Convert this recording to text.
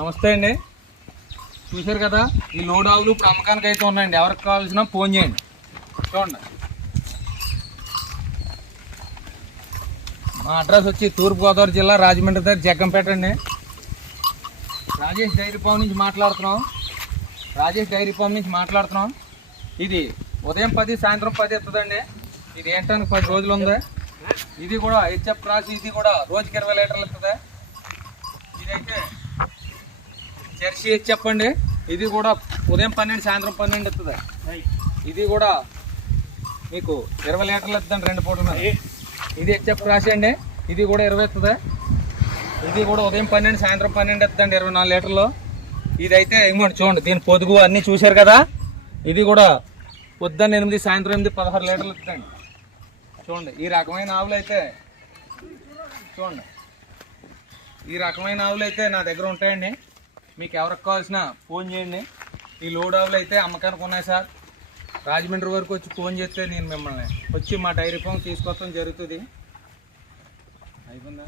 నమస్తే అండి. చూశారు కదా, ఈ లోడ్ ఆవులు ఇప్పుడు అమ్మకానికి అయితే ఉన్నాయండి. ఎవరికి కావాల్సిన ఫోన్ చేయండి. చూడండి, మా అడ్రస్ వచ్చి తూర్పుగోదావరి జిల్లా రాజమండ్రి దగ్గర జగ్గంపేట అండి. రాజేష్ డైరీ ఫామ్ నుంచి మాట్లాడుతున్నాం. ఇది ఉదయం 10 సాయంత్రం 10 ఎత్తుందండి. ఇది ఏంటానికి 10 రోజులు ఉంది. ఇది కూడా హెచ్ఎఫ్ క్రాస్. ఇది కూడా రోజుకి 20 లీటర్లు ఇస్తుంది. ఇదైతే జెర్సీ హెచ్ఎఫ్ అండి. ఇది కూడా ఉదయం 12 సాయంత్రం 12 ఇస్తుంది. ఇది కూడా మీకు 20 లీటర్లు ఇస్తుందండి 2 పూటలు. ఇది హెచ్ఎఫ్ క్రాస్ అండి. ఇది కూడా 20 ఇస్తుంది. ఇది కూడా ఉదయం 12 సాయంత్రం 12 ఇస్తుందండి 24 లీటర్లు. ఇదైతే ఇంకోటి చూడండి, దీని పొదుగు అన్నీ చూశారు కదా. ఇది కూడా పొద్దున్న 8 సాయంత్రం 8 16 లీటర్లు ఇస్తుందండి. చూడండి, ఈ రకమైన ఆవులు అయితే నా దగ్గర ఉంటాయండి. మీకు ఎవరికి కావాల్సిన ఫోన్ చేయండి. ఈ లోడ్ ఆవులు అయితే అమ్మకానికి ఉన్నాయి సార్. రాజమండ్రి వరకు వచ్చి ఫోన్ చేస్తే నేను మిమ్మల్ని వచ్చి మా డైరీ ఫామ్ తీసుకొస్తాం జరుగుతుంది. అయిపోయిందా?